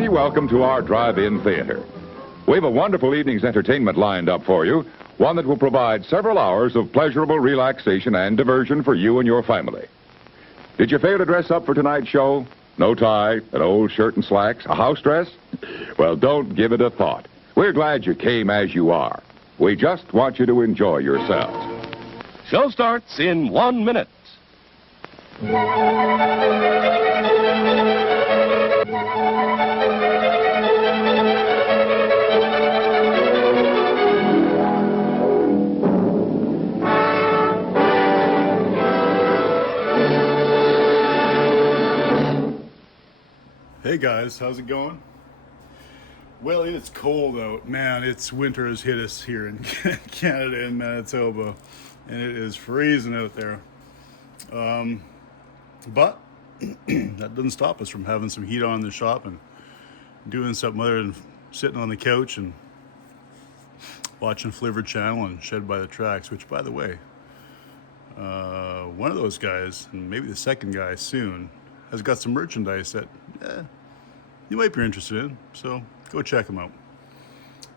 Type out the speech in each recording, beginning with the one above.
hearty welcome to our drive-in theater. We have a wonderful evening's entertainment lined up for you, one that will provide several hours of pleasurable relaxation and diversion for you and your family. Did you fail to dress up for tonight's show? No tie, an old shirt and slacks, a house dress? Well, don't give it a thought. We're glad you came as you are. We just want you to enjoy yourselves. Show starts in 1 minute. Hey guys, how's it going? Well, it's cold out. Man, winter has hit us here in Canada and Manitoba, and it is freezing out there. But that doesn't stop us from having some heat on in the shop and doing something other than sitting on the couch and watching Flavored Channel and Shed by the Tracks, which, by the way, one of those guys, and maybe the second guy soon, has got some merchandise that you might be interested in, so go check them out.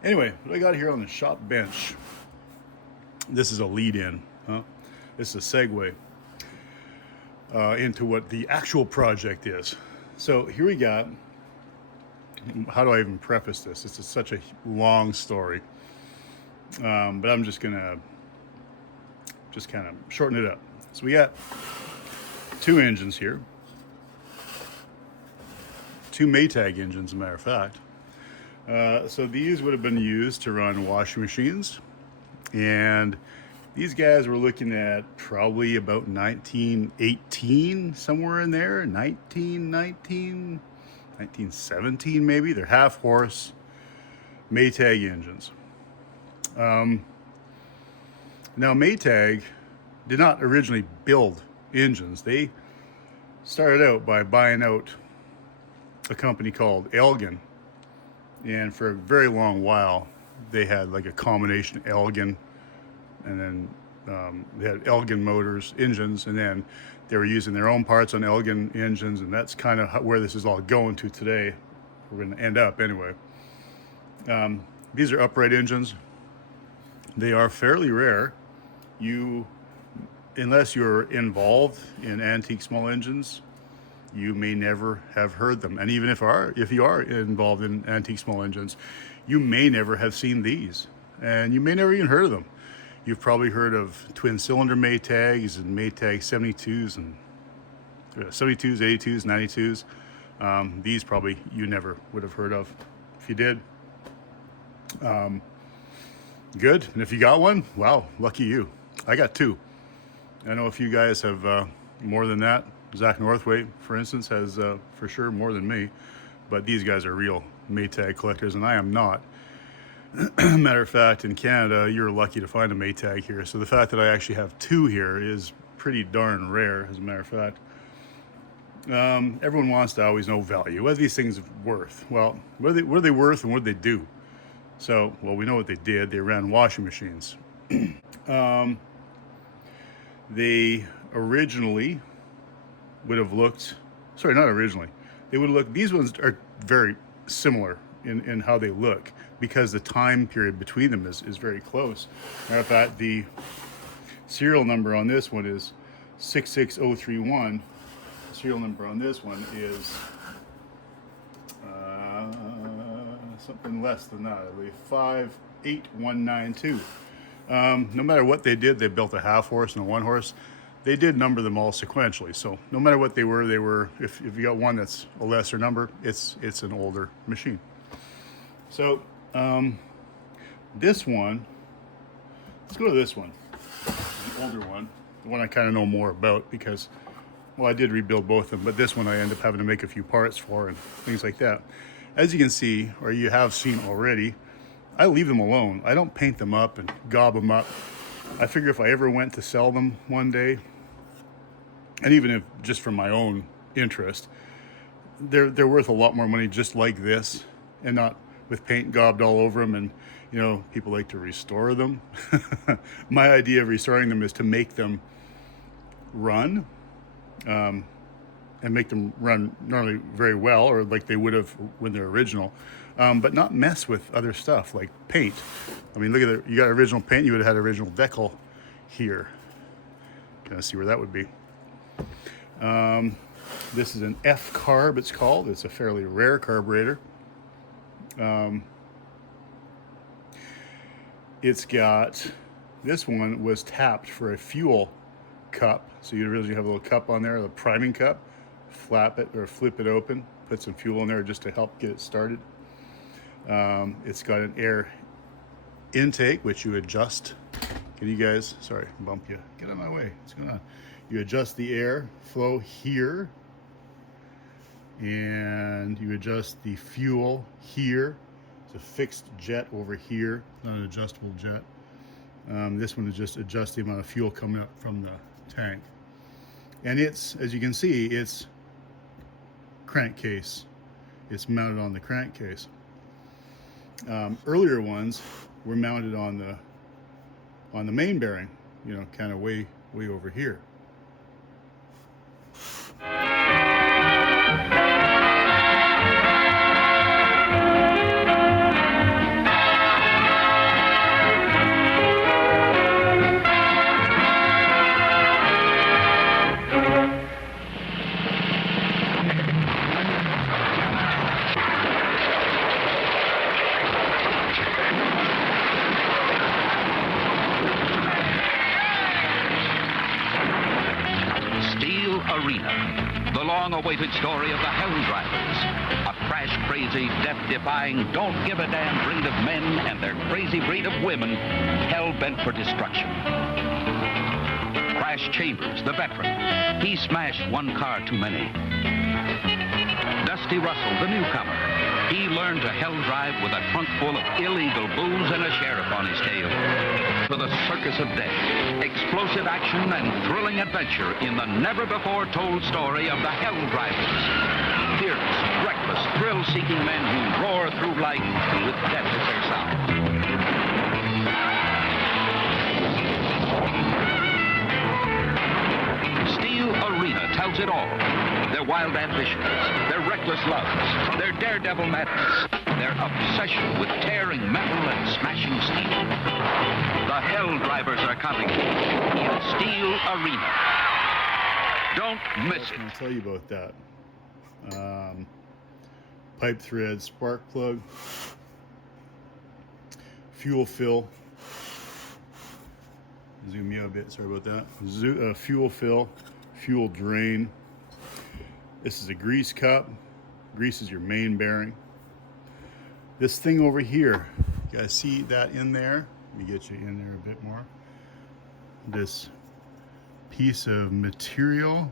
Anyway, what I got here on the shop bench, this is a lead-in. This is a segue into what the actual project is. So here we got, how do I even preface this? This is such a long story, but I'm just gonna kind of shorten it up. So we got two engines here. Two Maytag engines, as a matter of fact. So these would have been used to run washing machines. And these guys were looking at probably about 1918, somewhere in there, 1919, 1917 maybe. They're half horse Maytag engines. Now Maytag did not originally build engines. They started out by buying out a company called Elgin, and for a very long while they had like a combination Elgin, and then they had Elgin motors, engines, and then they were using their own parts on Elgin engines, and that's kind of where this is all going to today. We're going to end up anyway. These are upright engines. They are fairly rare. Unless you're involved in antique small engines, you may never have heard them. And even if you are involved in antique small engines, you may never have seen these. And you may never even heard of them. You've probably heard of twin cylinder Maytags and Maytag 72s and 72s, 82s, 92s. These probably you never would have heard of. If you did, good. And if you got one, wow, lucky you. I got two. I know a few guys have more than that. Zach Northway, for instance, has for sure more than me, but these guys are real Maytag collectors, and I am not. Matter of fact, in Canada, you're lucky to find a Maytag here, so the fact that I actually have two here is pretty darn rare, as a matter of fact. Everyone wants to always know value. What are these things worth? Well, what are they worth and what did they do? So, well, we know what they did. They ran washing machines. They originally would have looked, sorry, not originally. They would look, these ones are very similar in how they look because the time period between them is very close. Matter of fact, the serial number on this one is 66031. The serial number on this one is something less than that, I believe, 58192. No matter what they did, they built a half horse and a one horse. They did number them all sequentially. So no matter what they were, if you got one that's a lesser number, it's an older machine. So this one, let's go to this one, the older one, the one I kind of know more about because, well, I did rebuild both of them, but this one I ended up having to make a few parts for and things like that. As you can see, or you have seen already, I leave them alone. I don't paint them up and gob them up. I figure if I ever went to sell them one day, and even if just for my own interest, they're worth a lot more money just like this, and not with paint gobbed all over them. And you know, people like to restore them. My idea of restoring them is to make them run, and make them run normally very well, or like they would have when they're original, but not mess with other stuff like paint. I mean, look at it. You got original paint, you would have had original decal here. Kind of see where that would be. This is an F carb, it's called. It's a fairly rare carburetor. It's got, this one was tapped for a fuel cup. So you originally have a little cup on there, the priming cup. Flap it or flip it open, put some fuel in there just to help get it started. It's got an air intake, which you adjust. Can you guys, sorry, bump you. Get out of my way, what's going on? You adjust the air flow here, and you adjust the fuel here. It's a fixed jet over here, not an adjustable jet. This one is just adjust the amount of fuel coming up from the tank. And it's, as you can see, it's crankcase. It's mounted on the crankcase. Earlier ones were mounted on the main bearing, you know, kind of way over here. Arena, the long-awaited story of the Hell Drivers, a crash-crazy, death-defying, don't-give-a-damn breed of men and their crazy breed of women, hell-bent for destruction. Crash Chambers, the veteran, he smashed one car too many. Dusty Russell, the newcomer, he learned to hell drive with a trunk full of illegal booze and a sheriff on his tail. For the circus of death, explosive action and thrilling adventure in the never-before-told story of the Hell Drivers. Fearless, reckless, thrill-seeking men who roar through life with death as their sound. Steel Arena tells it all. Their wild ambitions, their reckless loves, their daredevil madness, their obsession with tearing metal and smashing steel. The Hell Drivers are coming in Steel Arena. Don't miss it. I'll tell you about that. Pipe thread, spark plug, fuel fill. Zoom you out a bit, sorry about that. Fuel fill, fuel drain. This is a grease cup. Grease is your main bearing. This thing over here, you guys see that in there? Let me get you in there a bit more. This piece of material,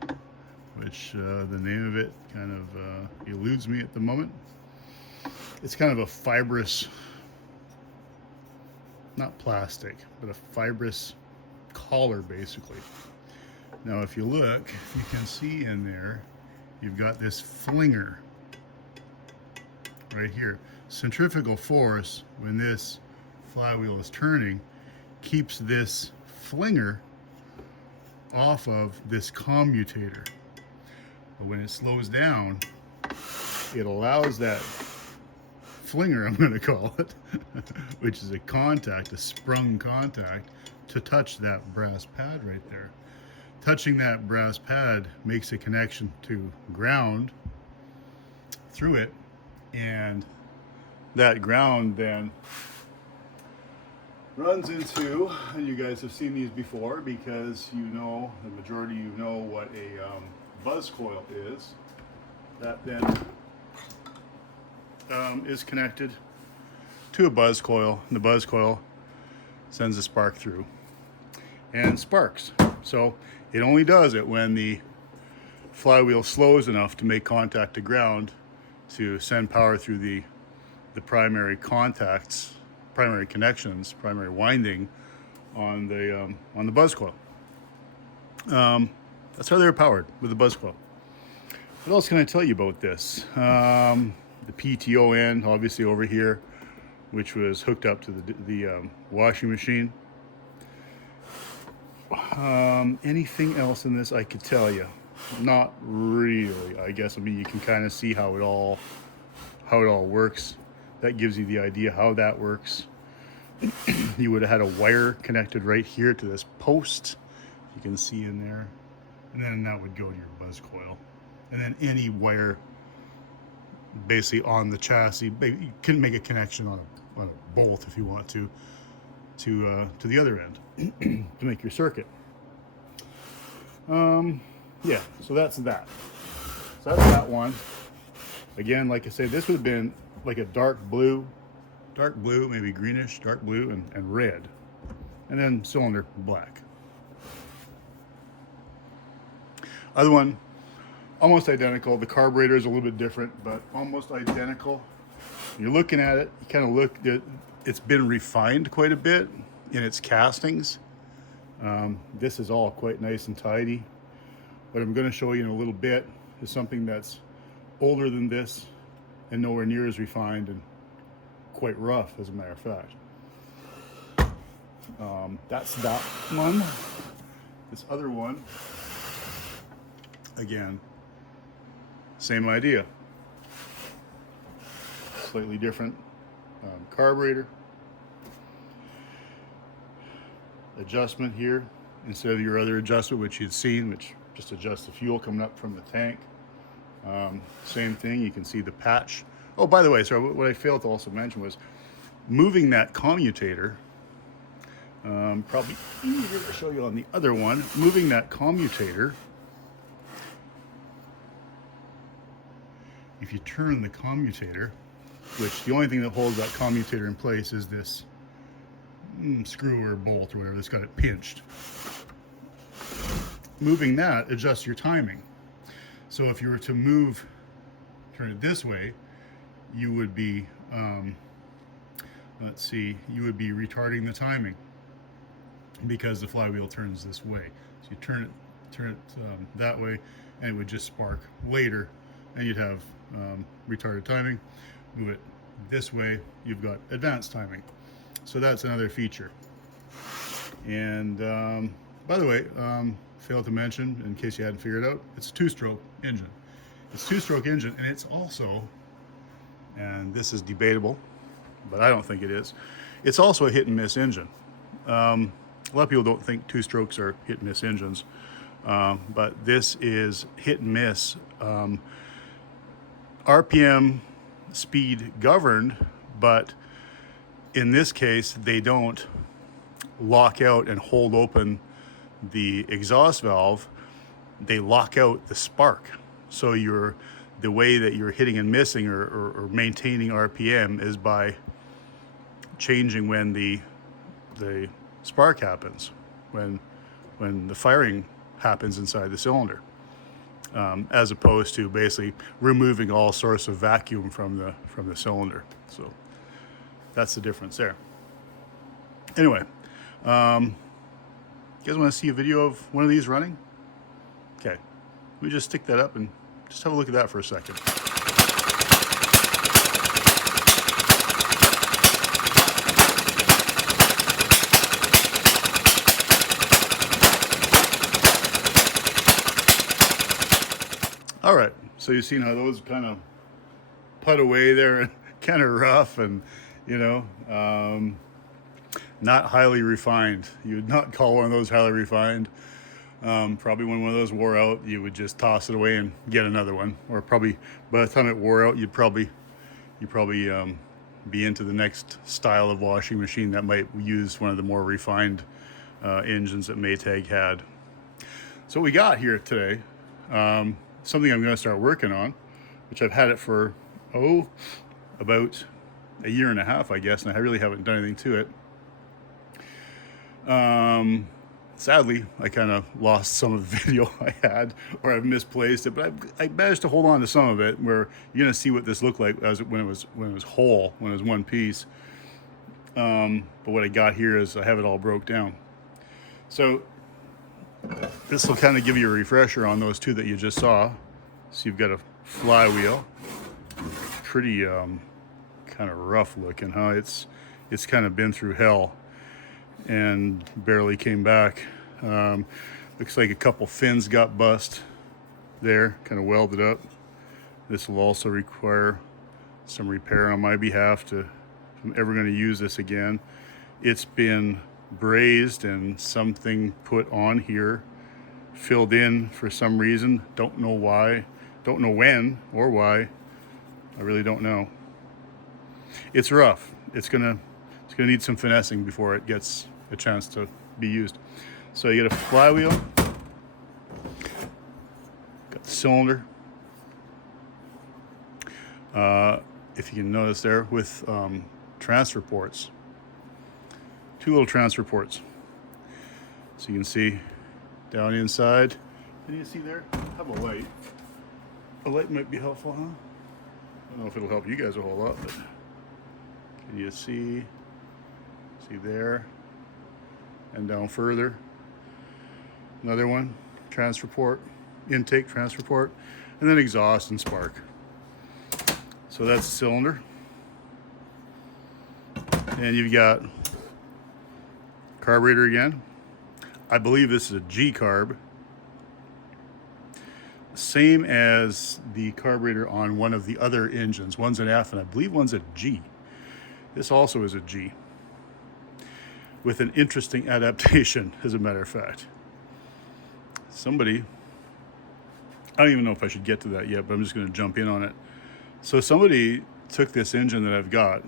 which the name of it kind of eludes me at the moment. It's kind of a fibrous, not plastic, but a fibrous collar basically. Now if you look, you can see in there, you've got this flinger right here. Centrifugal force, when this flywheel is turning, keeps this flinger off of this commutator. But when it slows down, it allows that flinger, I'm going to call it, which is a contact, a sprung contact, to touch that brass pad right there. Touching that brass pad makes a connection to ground through it, and that ground then runs into, and you guys have seen these before because you know, the majority of you know what a buzz coil is. That then is connected to a buzz coil, and the buzz coil sends a spark through and sparks. So it only does it when the flywheel slows enough to make contact to ground to send power through the primary contacts, primary connections, primary winding on the buzz coil. That's how they're powered, with the buzz coil. What else can I tell you about this? The pt.1 obviously over here, which was hooked up to the washing machine. Anything else in this I could tell you? Not really, I guess. I mean, you can kind of see how it all works. That gives you the idea how that works. You would have had a wire connected right here to this post. You can see in there. And then that would go to your buzz coil. And then any wire basically on the chassis, you can make a connection on a bolt if you want to the other end to make your circuit. Yeah, so that's that. So that's that one. Again, like I said, this would have been like a dark blue, maybe greenish, dark blue, and red. And then cylinder black. Other one, almost identical. The carburetor is a little bit different, but almost identical. You're looking at it, you kind of look, it's been refined quite a bit in its castings. This is all quite nice and tidy. What I'm going to show you in a little bit is something that's older than this and nowhere near as refined and quite rough, as a matter of fact. That's that one. This other one, again, same idea. Slightly different carburetor. Adjustment here instead of your other adjustment, which you'd seen, which just adjusts the fuel coming up from the tank. Same thing, you can see the patch. Oh, by the way, sorry, what I failed to also mention was moving that commutator. Probably easier to show you on the other one. Moving that commutator. If you turn the commutator, which the only thing that holds that commutator in place is this screw or bolt or whatever that's got it pinched. Moving that adjusts your timing. So if you were to turn it this way, you would be, you would be retarding the timing because the flywheel turns this way. So you turn it that way, and it would just spark later, and you'd have retarded timing. Move it this way, you've got advanced timing. So that's another feature. And by the way, failed to mention, in case you hadn't figured out, it's a two-stroke engine. It's a two-stroke engine, and it's also, and this is debatable, but I don't think it is, it's also a hit-and-miss engine. A lot of people don't think two-strokes are hit-and-miss engines, but this is hit-and-miss. RPM speed governed, but in this case, they don't lock out and hold open the exhaust valve. They lock out the spark. So the way that you're hitting and missing or maintaining RPM is by changing when the spark happens, when the firing happens inside the cylinder, as opposed to basically removing all source of vacuum from the cylinder. So that's the difference there. Anyway, you guys want to see a video of one of these running? Okay, let me just stick that up and just have a look at that for a second. All right, so you've seen how those kind of put away there and kind of rough and, you know, not highly refined. You would not call one of those highly refined. Probably when one of those wore out, you would just toss it away and get another one. Or probably by the time it wore out, you'd probably be into the next style of washing machine that might use one of the more refined engines that Maytag had. So what we got here today, something I'm going to start working on, which I've had it for, about a year and a half, I guess, and I really haven't done anything to it. Sadly, I kind of lost some of the video I had, or I've misplaced it, but I managed to hold on to some of it, where you're going to see what this looked like when it was whole, when it was one piece. But what I got here is I have it all broke down. So this will kind of give you a refresher on those two that you just saw. So you've got a flywheel, pretty kind of rough looking, huh? It's kind of been through hell and barely came back. Looks like a couple fins got bust. there, kind of welded up. This will also require some repair on my behalf if I'm ever going to use this again. It's been brazed and something put on here, filled in for some reason. Don't know why, don't know when or why. I really don't know. It's rough. It's gonna need some finessing before it gets a chance to be used. So you get a flywheel, got the cylinder. If you can notice there with transfer ports, 2 little transfer ports. So you can see down inside. Can you see there? I have a light. A light might be helpful, huh? I don't know if it'll help you guys a whole lot, but can you see there and down further? Another one, transfer port, intake transfer port, and then exhaust and spark. So that's the cylinder. And you've got carburetor again. I believe this is a G carb. Same as the carburetor on one of the other engines. One's an F and I believe one's a G. This also is a G, with an interesting adaptation, as a matter of fact. Somebody, I don't even know if I should get to that yet, but I'm just going to jump in on it. So somebody took this engine that I've got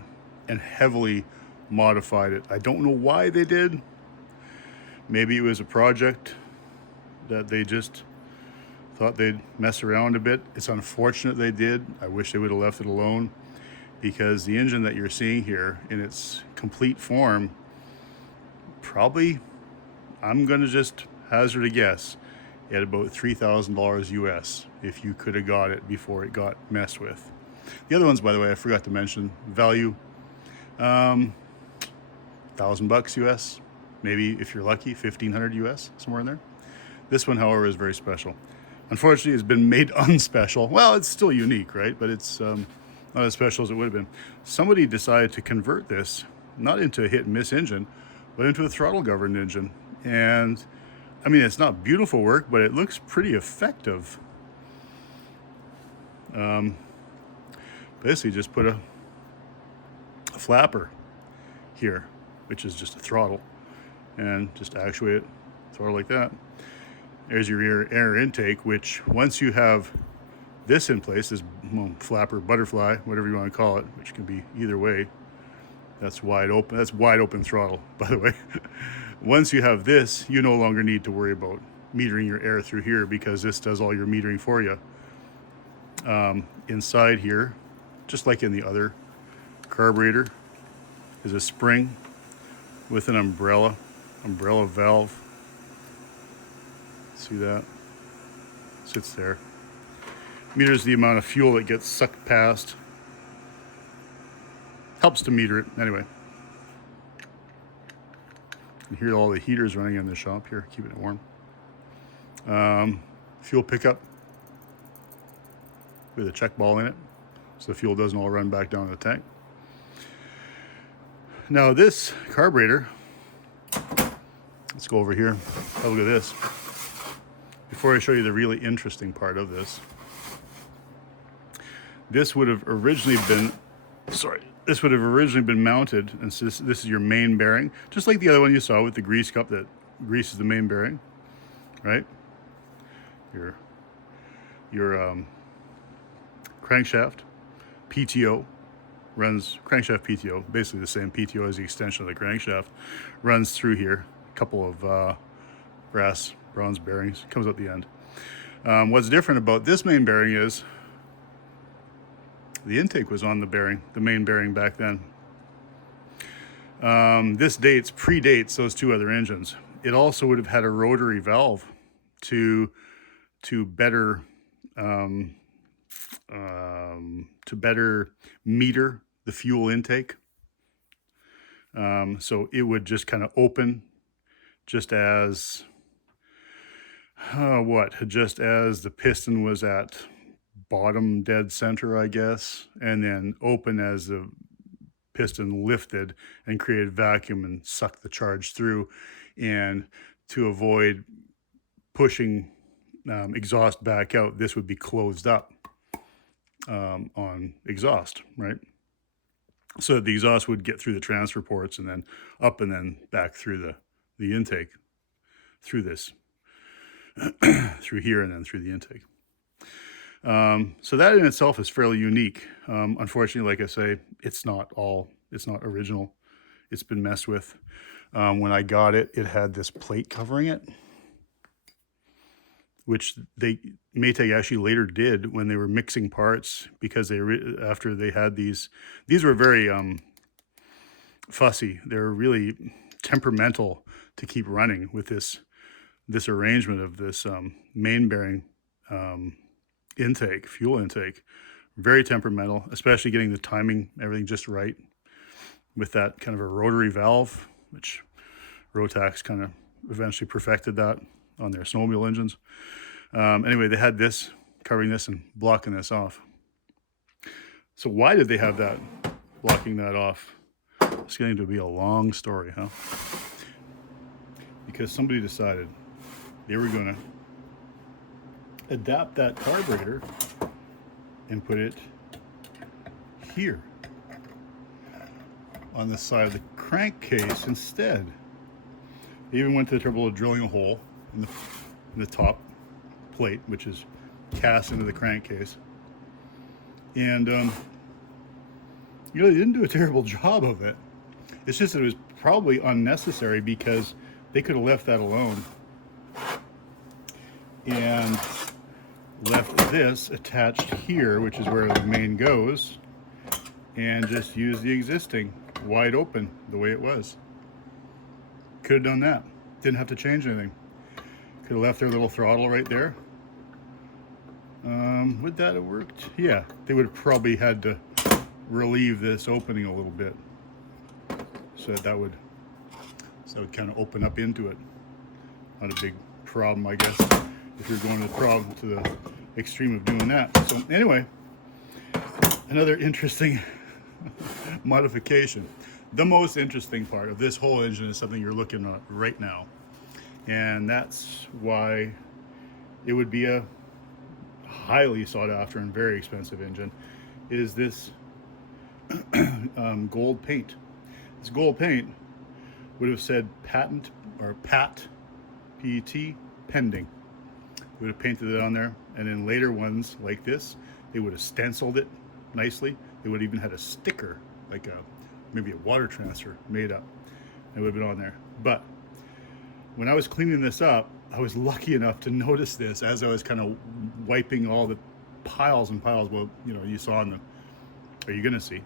and heavily modified it. I don't know why they did. Maybe it was a project that they just thought they'd mess around a bit. It's unfortunate they did. I wish they would have left it alone, because the engine that you're seeing here in its complete form, probably, I'm gonna just hazard a guess, at about $3,000 US if you could have got it before it got messed with. The other ones, by the way, I forgot to mention, value, $1,000 US, maybe if you're lucky, 1,500 US, somewhere in there. This one, however, is very special. Unfortunately, it's been made unspecial. Well, it's still unique, right? But it's not as special as it would have been. Somebody decided to convert this, not into a hit and miss engine, but into a throttle governed engine. And I mean, it's not beautiful work, but it looks pretty effective. Basically just put a flapper here, which is just a throttle, and just actuate it, throttle like that. There's your air intake, which once you have this in place, this flapper, butterfly, whatever you want to call it, which can be either way. That's wide open. That's wide open throttle, by the way. Once you have this, you no longer need to worry about metering your air through here, because this does all your metering for you. Inside here, just like in the other carburetor, is a spring with an umbrella valve. See that? Sits there. Meters the amount of fuel that gets sucked past. Helps to meter it. Anyway. You hear all the heaters running in the shop here, keeping it warm. Fuel pickup with a check ball in it, so the fuel doesn't all run back down the tank. Now this carburetor, let's go over here. Have a look at this. Before I show you the really interesting part of this, this would have originally been, mounted, and so this is your main bearing, just like the other one you saw with the grease cup that greases the main bearing, right? Your crankshaft PTO runs, crankshaft PTO, basically the same PTO as the extension of the crankshaft, runs through here. A couple of bronze bearings, comes out the end. What's different about this main bearing is the intake was on the main bearing back then. This predates those two other engines. It also would have had a rotary valve to better meter the fuel intake. So it would just kind of open, just as the piston was at bottom dead center, I guess, and then open as the piston lifted and created vacuum and sucked the charge through, and to avoid pushing exhaust back out, this would be closed up on exhaust, right? So the exhaust would get through the transfer ports and then up and then back through the intake, through this, through here and then through the intake. So that in itself is fairly unique. Unfortunately, like I say, it's not original. It's been messed with. When I got it, it had this plate covering it, which Maytag actually later did when they were mixing parts, because after they had these were very fussy. They were really temperamental to keep running with this arrangement of this main bearing intake, fuel intake. Very temperamental, especially getting the timing, everything just right with that kind of a rotary valve, which Rotax kind of eventually perfected that on their snowmobile engines. Anyway, they had this covering this and blocking this off. So why did they have that blocking that off? It's going to be a long story, huh? Because somebody decided they were going to adapt that carburetor and put it here on the side of the crankcase instead. They even went to the trouble of drilling a hole in the top plate, which is cast into the crankcase. And they didn't do a terrible job of it. It's just that it was probably unnecessary, because they could have left that alone and left this attached here, which is where the main goes, and just use the existing wide open the way it was. Could have done that. Didn't have to change anything. Could have left their little throttle right there. Would that have worked? Yeah, they would have probably had to relieve this opening a little bit, so that would kind of open up into it. Not a big problem, I guess, if you're going to the extreme of doing that. So anyway, another interesting modification. The most interesting part of this whole engine is something you're looking at right now, and that's why it would be a highly sought after and very expensive engine, is this gold paint. This gold paint would have said patent or pt pending. Would have painted it on there, and in later ones like this, they would have stenciled it nicely. They would have even had a sticker, like maybe a water transfer made up. It would have been on there. But when I was cleaning this up, I was lucky enough to notice this as I was kind of wiping all the piles and piles. Well, you saw in or you're gonna see,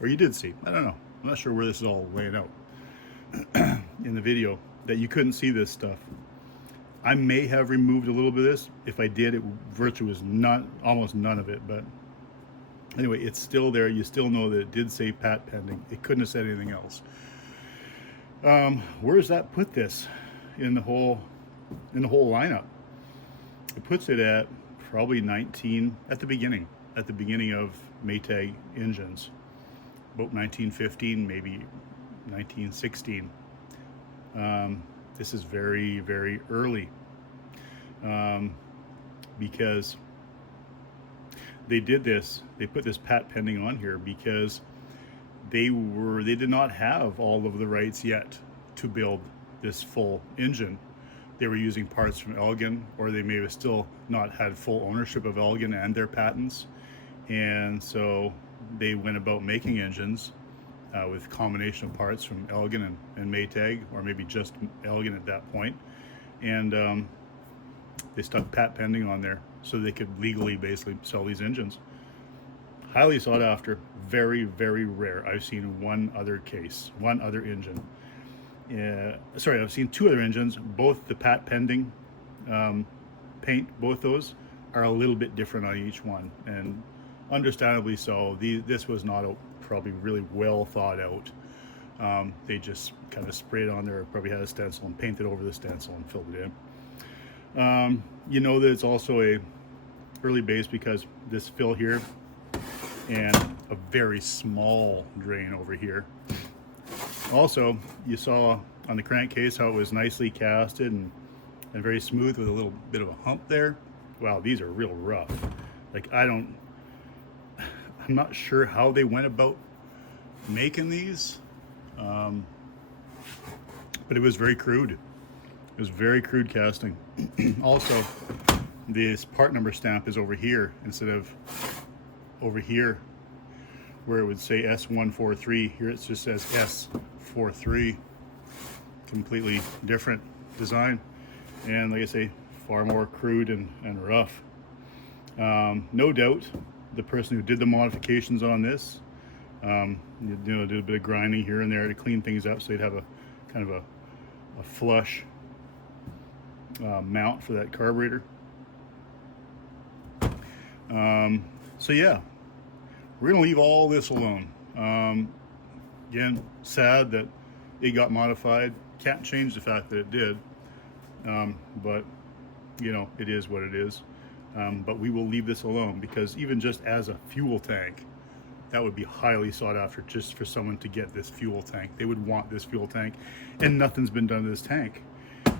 or you did see. I don't know. I'm not sure where this is all laying out in the video, that you couldn't see this stuff. I may have removed a little bit of this. If I did, it virtually was almost none of it. But anyway, it's still there. You still know that it did say pat pending. It couldn't have said anything else. Where does that put this in the whole lineup? It puts it at probably 19 at the beginning of Maytag engines, about 1915, maybe 1916. This is very, very early, because they did this. They put this pat pending on here because they did not have all of the rights yet to build this full engine. They were using parts from Elgin, or they may have still not had full ownership of Elgin and their patents, and so they went about making engines with a combination of parts from Elgin and Maytag, or maybe just Elgin at that point, and they stuck pat pending on there so they could legally basically sell these engines. Highly sought after, very, very rare. I've seen one other engine. I've seen two other engines, both the pat pending paint, both those are a little bit different on each one, and understandably so. This was not probably really well thought out. They just kind of sprayed on there, probably had a stencil and painted over the stencil and filled it in. You know that it's also a early base because this fill here and a very small drain over here. Also, you saw on the crankcase how it was nicely casted and and very smooth with a little bit of a hump there. Wow, these are real rough. Like I'm not sure how they went about making these, but it was very crude. It was very crude casting. Also, this part number stamp is over here instead of over here where it would say S143. Here it just says S43. Completely different design, and like I say, far more crude and rough. No doubt the person who did the modifications on this did a bit of grinding here and there to clean things up so you'd have a kind of a flush mount for that carburetor. So yeah, we're gonna leave all this alone. Again, sad that it got modified. Can't change the fact that it did, but you know, it is what it is. But we will leave this alone, because even just as a fuel tank, that would be highly sought after, just for someone to get this fuel tank. They would want this fuel tank, and nothing's been done to this tank.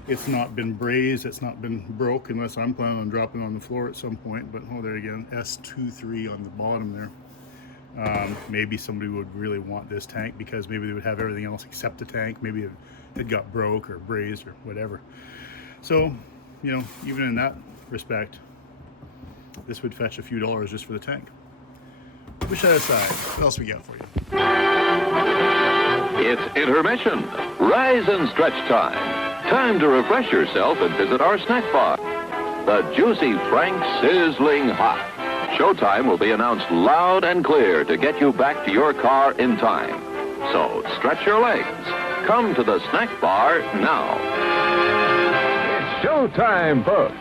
It's not been brazed, it's not been broke, unless I'm planning on dropping it on the floor at some point. But oh, there again, S23 on the bottom there. Maybe somebody would really want this tank because maybe they would have everything else except the tank. Maybe it got broke or brazed or whatever. So, you know, even in that respect, this would fetch a few dollars just for the tank. Push that aside. What else we got for you? It's intermission. Rise and stretch time. Time to refresh yourself and visit our snack bar. The Juicy Frank Sizzling Hot. Showtime will be announced loud and clear to get you back to your car in time. So stretch your legs. Come to the snack bar now. It's showtime, folks.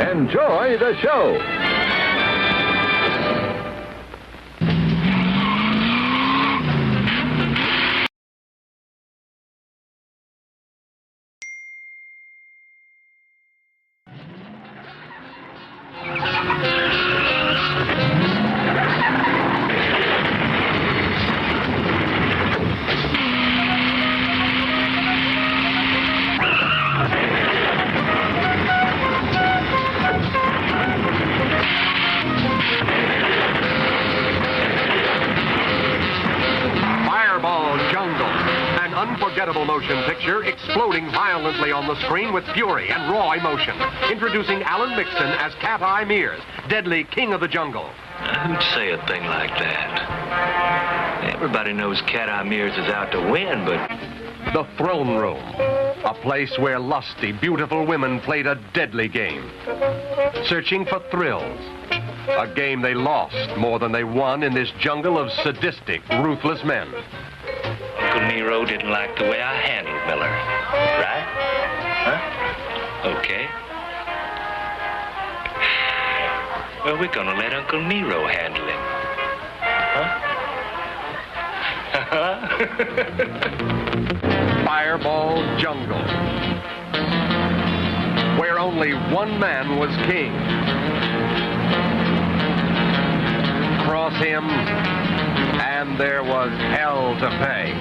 Enjoy the show. Unforgettable motion picture exploding violently on the screen with fury and raw emotion. Introducing Alan Mixon as Cat-Eye Mears, deadly king of the jungle. Who'd say a thing like that? Everybody knows Cat-Eye Mears is out to win, but... The Throne Room, a place where lusty, beautiful women played a deadly game. Searching for thrills. A game they lost more than they won in this jungle of sadistic, ruthless men. Uncle Nero didn't like the way I handled Miller, right? Huh? Okay. Well, we're gonna let Uncle Nero handle him. Huh? Fireball Jungle, where only one man was king. Cross him, and there was hell to pay.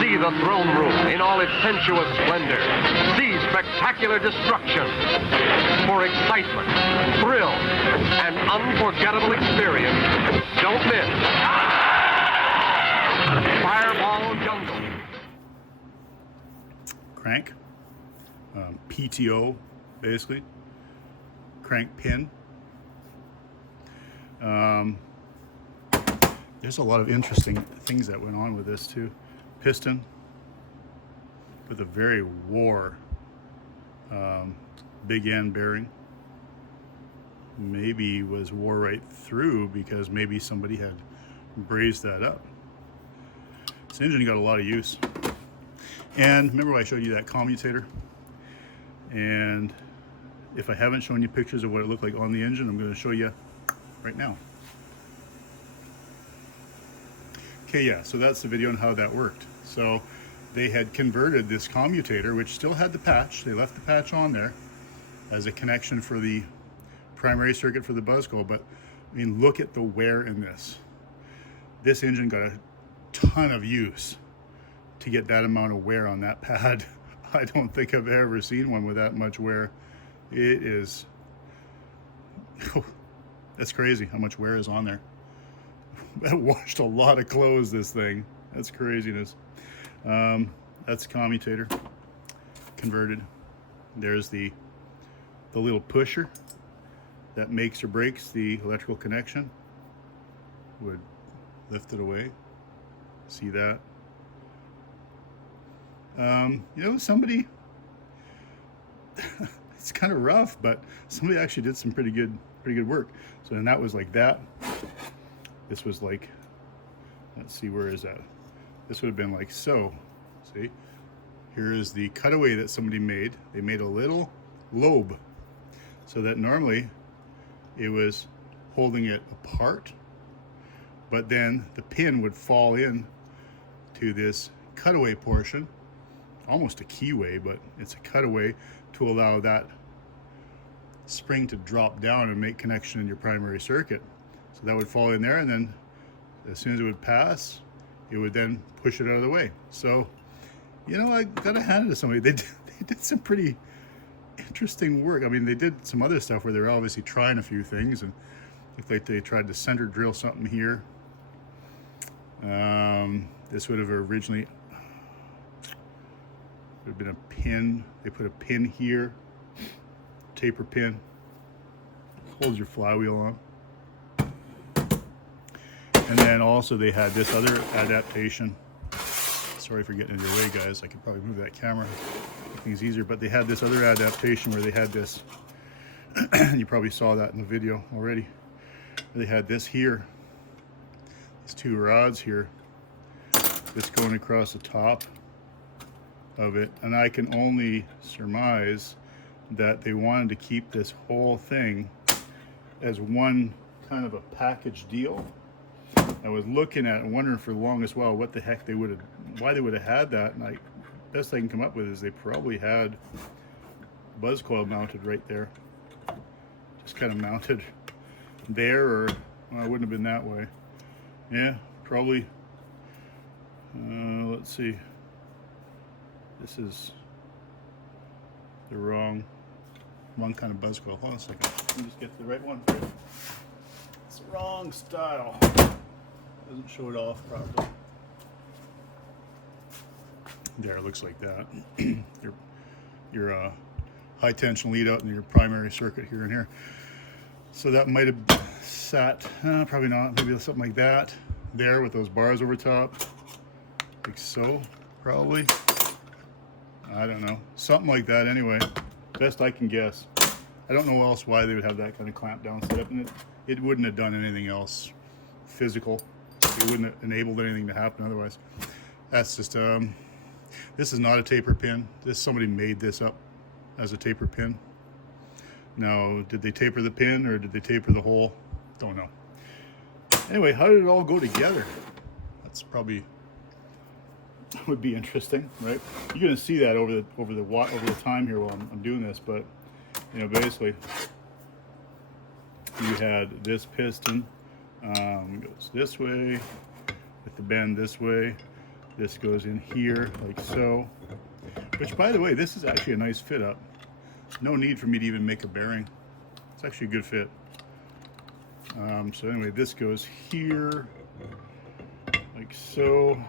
See the throne room in all its sensuous splendor. See spectacular destruction. For excitement, thrill, and unforgettable experience, don't miss Fireball Jungle. Crank. PTO, basically. Crank pin. There's a lot of interesting things that went on with this too. Piston with a very wore big end bearing. Maybe was wore right through because maybe somebody had brazed that up. This engine got a lot of use. And remember I showed you that commutator? And if I haven't shown you pictures of what it looked like on the engine, I'm going to show you right now. Okay, yeah, so that's the video on how that worked. So they had converted this commutator, which still had the patch. They left the patch on there as a connection for the primary circuit for the buzz coil. But I mean, look at the wear in this. this engine got a ton of use to get that amount of wear on that pad. I don't think I've ever seen one with that much wear. It is, oh, that's crazy how much wear is on there. That washed a lot of clothes, this thing. That's craziness. That's commutator converted. There's the little pusher that makes or breaks the electrical connection. Would lift it away. See that? You know, somebody, it's kind of rough, but somebody actually did some pretty good work. So then that was like that. This was like, let's see, where is that? This would have been like so. See, here is the cutaway that somebody made. They made a little lobe so that normally it was holding it apart, but then the pin would fall in to this cutaway portion, almost a keyway, but it's a cutaway to allow that spring to drop down and make connection in your primary circuit. So that would fall in there, and then as soon as it would pass, it would then push it out of the way. So, you know, I gotta hand it to somebody. They did some pretty interesting work. I mean, they did some other stuff where they were obviously trying a few things, and looked like they tried to center drill something here. This would have originally been a pin. They put a pin here, taper pin, holds your flywheel on. And then also they had this other adaptation. Sorry for getting in your way, guys. I could probably move that camera, make things easier. But they had this other adaptation where they had this, and you probably saw that in the video already. They had this here, these two rods here, this going across the top of it. And I can only surmise that they wanted to keep this whole thing as one kind of a package deal. I was looking at and wondering for the longest while what the heck they would have, why they would have had that, and best I can come up with is they probably had buzz coil mounted right there, just kind of mounted there, or well, it wouldn't have been that way. Yeah, probably. Let's see. This is the wrong kind of buzz coil. Hold on a second. Let me just get the right one. It's the wrong style. Doesn't show it off properly. There, it looks like that. your high tension lead out in your primary circuit here and here. So that might have sat, probably not, maybe something like that. There with those bars over top. Like so, probably. I don't know. Something like that anyway. Best I can guess. I don't know else why they would have that kind of clamp down setup, and it wouldn't have done anything else physical. It wouldn't have enabled anything to happen otherwise. That's just, this is not a taper pin. Somebody made this up as a taper pin. Now, did they taper the pin or did they taper the hole? Don't know. Anyway, how did it all go together? That's probably would be interesting, right? You're going to see that over the time here while I'm doing this, but you know, basically, you had this piston goes this way with the bend this way. This goes in here like so. Which, by the way, this is actually a nice fit up. No need for me to even make a bearing. It's actually a good fit. So anyway, this goes here like so.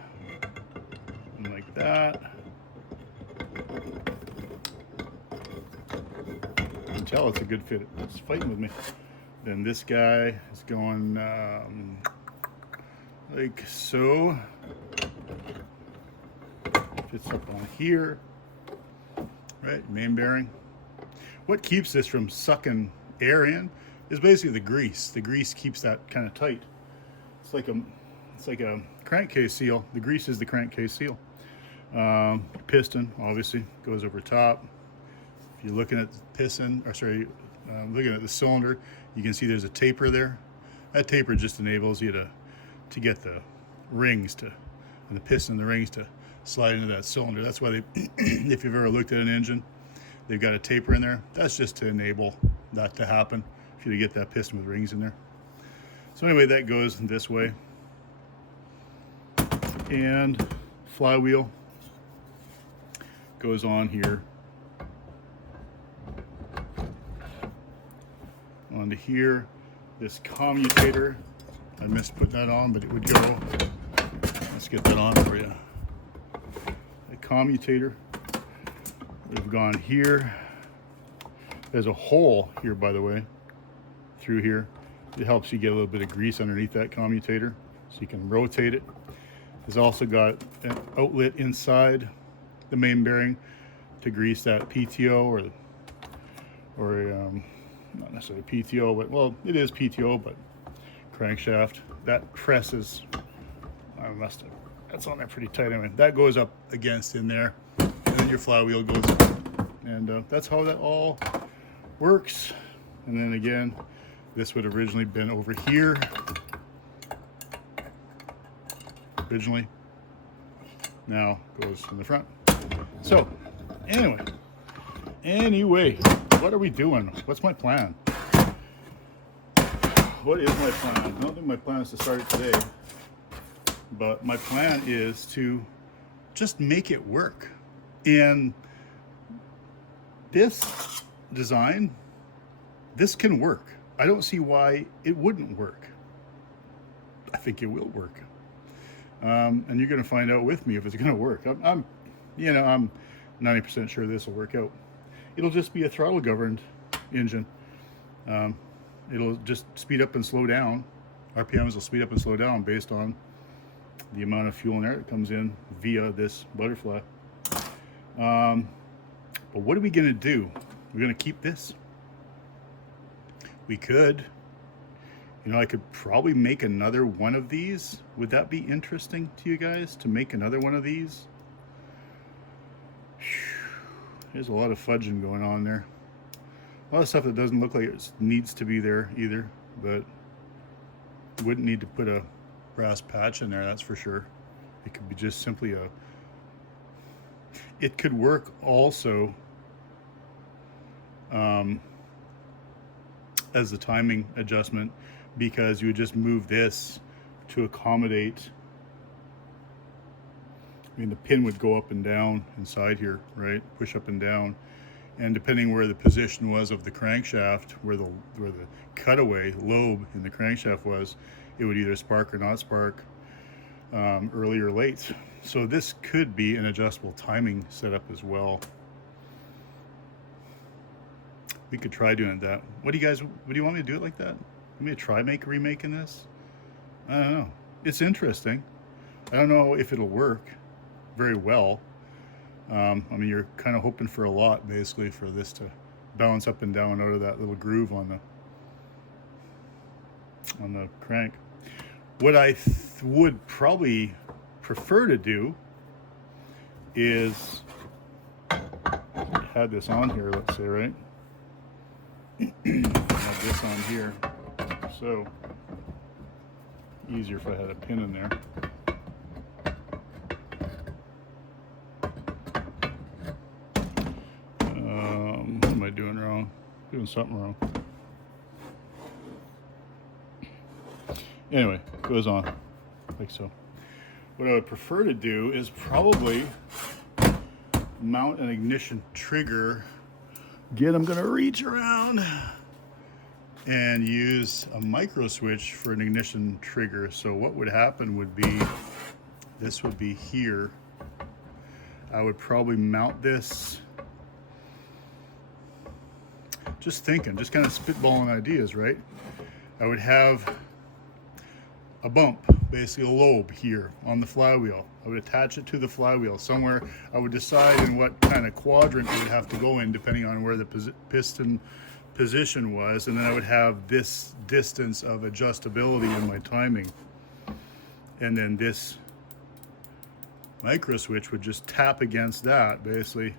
And like that. You can tell it's a good fit. It's fighting with me. Then this guy is going like so. Fits up on here. Right, main bearing. What keeps this from sucking air in is basically the grease. The grease keeps that kind of tight. It's like a crankcase seal. The grease is the crankcase seal. Piston obviously goes over top. If you're looking at the piston, or sorry, looking at the cylinder, you can see there's a taper there. That taper just enables you to get the rings and the piston and the rings to slide into that cylinder. That's why they, if you've ever looked at an engine, they've got a taper in there. That's just to enable that to happen, for you to get that piston with rings in there. So anyway, that goes this way. and flywheel goes on here onto here. This commutator, I missed putting that on, but it would go. Let's get that on for you. The commutator would have gone here. There's a hole here, by the way, through here. It helps you get a little bit of grease underneath that commutator so you can rotate it. It's also got an outlet inside the main bearing to grease that PTO or not necessarily PTO, but well, it is PTO, but crankshaft. That presses, that's on there pretty tight. I mean, that goes up against in there, and then your flywheel goes up. And that's how that all works. And then again, this would have originally been over here. Originally. Now goes in the front. So, anyway, what are we doing? What's my plan? What is my plan? I don't think my plan is to start it today, but my plan is to just make it work. And this design, this can work. I don't see why it wouldn't work. I think it will work. And you're going to find out with me if it's going to work. I'm 90% sure this will work out. It'll just be a throttle governed engine. It'll just speed up and slow down. RPMs will speed up and slow down based on the amount of fuel and air that comes in via this butterfly. But what are we going to do? We're going to keep this. We could, I could probably make another one of these. Would that be interesting to you guys to make another one of these? There's a lot of fudging going on there. A lot of stuff that doesn't look like it needs to be there either, but wouldn't need to put a brass patch in there, that's for sure. It could be just simply it could work also as the timing adjustment, because you would just move this to accommodate. I mean, the pin would go up and down inside here, right? Push up and down. And depending where the position was of the crankshaft, where the cutaway lobe in the crankshaft was, it would either spark or not spark, early or late. So this could be an adjustable timing setup as well. We could try doing that. What do you want me to do it like that? Want me to try remaking this? I don't know. It's interesting. I don't know if it'll work very well. I mean, you're kind of hoping for a lot, basically, for this to bounce up and down out of that little groove on the crank. What I would probably prefer to do is had this on here, let's say, right? Have this on here, so easier if I had a pin in there. What am I doing wrong? Doing something wrong. Anyway, goes on like so. What I would prefer to do is probably mount an ignition trigger. Again, I'm going to reach around and use a micro switch for an ignition trigger. So what would happen would be, this would be here. I would probably mount this. Just thinking, just kind of spitballing ideas, right? I would have a bump, basically a lobe here on the flywheel. I would attach it to the flywheel somewhere. I would decide in what kind of quadrant it would have to go in depending on where the piston position was, and then I would have this distance of adjustability in my timing. And then this micro switch would just tap against that, basically.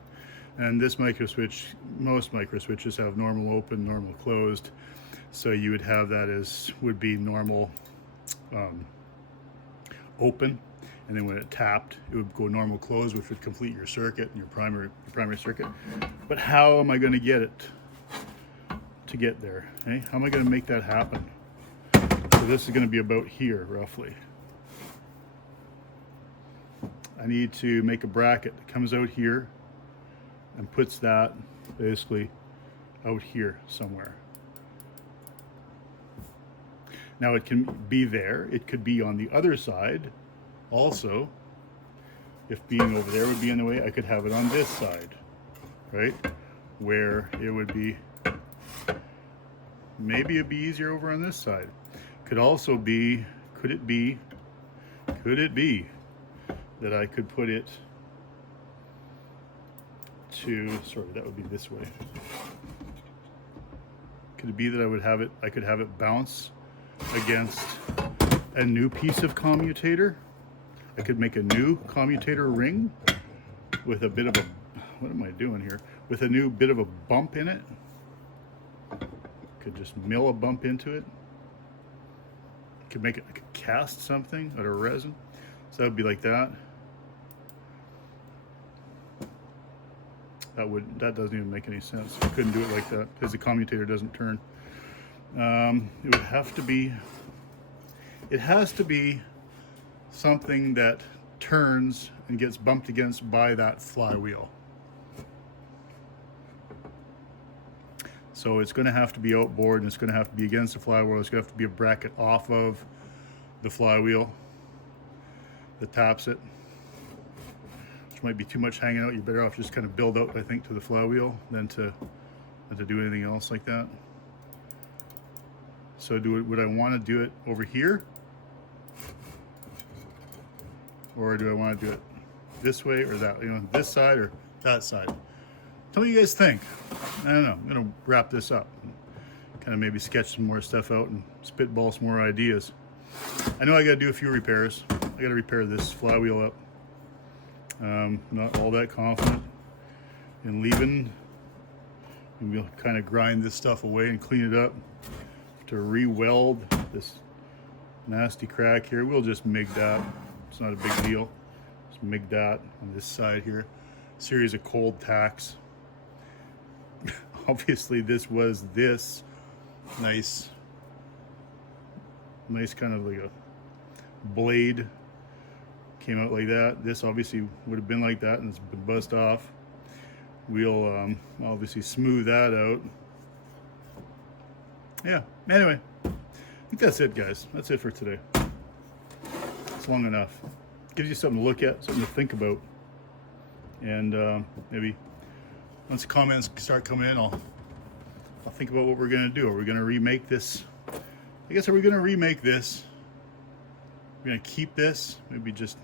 And this micro switch, most micro switches have normal open, normal closed. So you would have that as, would be normal open, and then when it tapped, it would go normal close, which would complete your circuit, your primary circuit. But how am I going to get it to get there? Eh? How am I going to make that happen? So this is going to be about here, roughly. I need to make a bracket that comes out here and puts that basically out here somewhere. Now it can be there, it could be on the other side also. If being over there would be in the way, I could have it on this side, right? Where it would be, maybe it'd be easier over on this side. Could also be, could it be that I could put it to, sorry, that would be this way. Could it be that I could have it bounce against a new piece of commutator? I could make a new commutator ring with a bit of a, what am I doing here? With a new bit of a bump in it. Could just mill a bump into it. Could make it, I could cast something out of resin. So that would be like that. That doesn't even make any sense. I couldn't do it like that because the commutator doesn't turn. It would have to be, it has to be something that turns and gets bumped against by that flywheel. So it's going to have to be outboard, and it's going to have to be against the flywheel. It's going to have to be a bracket off of the flywheel that taps it, which might be too much hanging out. You're better off just kind of build out, I think, to the flywheel than to do anything else like that. So would I want to do it over here? Or do I want to do it this way or that? You know, this side or that side? Tell me what you guys think. I don't know. I'm going to wrap this up. Kind of maybe sketch some more stuff out and spitball some more ideas. I know I got to do a few repairs. I got to repair this flywheel up. Not all that confident in leaving. And we'll kind of grind this stuff away and clean it up to re-weld this nasty crack here. We'll just MIG that. It's not a big deal. Just MIG that on this side here. Series of cold tacks. Obviously this was this nice kind of like a blade. Came out like that. This obviously would have been like that and it's been buzzed off. We'll obviously smooth that out. Yeah, anyway, I think that's it, guys. That's it for today. It's long enough. Gives you something to look at, something to think about. And maybe once the comments start coming in, I'll think about what we're going to do. Are we going to remake this? I guess, are we going to remake this? We're going to keep this, maybe just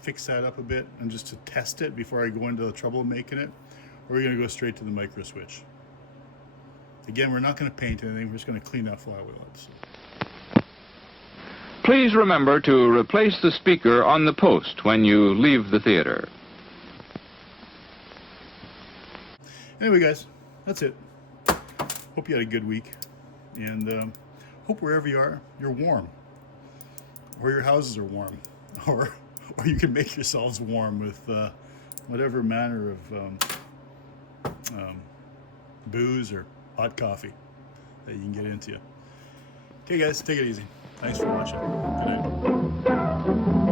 fix that up a bit and just to test it before I go into the trouble of making it. Or are we going to go straight to the micro switch? Again, we're not going to paint anything. We're just going to clean that flywheel up. Please remember to replace the speaker on the post when you leave the theater. Anyway, guys, that's it. Hope you had a good week. And hope wherever you are, you're warm. Or your houses are warm. Or you can make yourselves warm with whatever manner of booze or hot coffee that you can get into. Okay, guys, take it easy. Thanks for watching. Good night.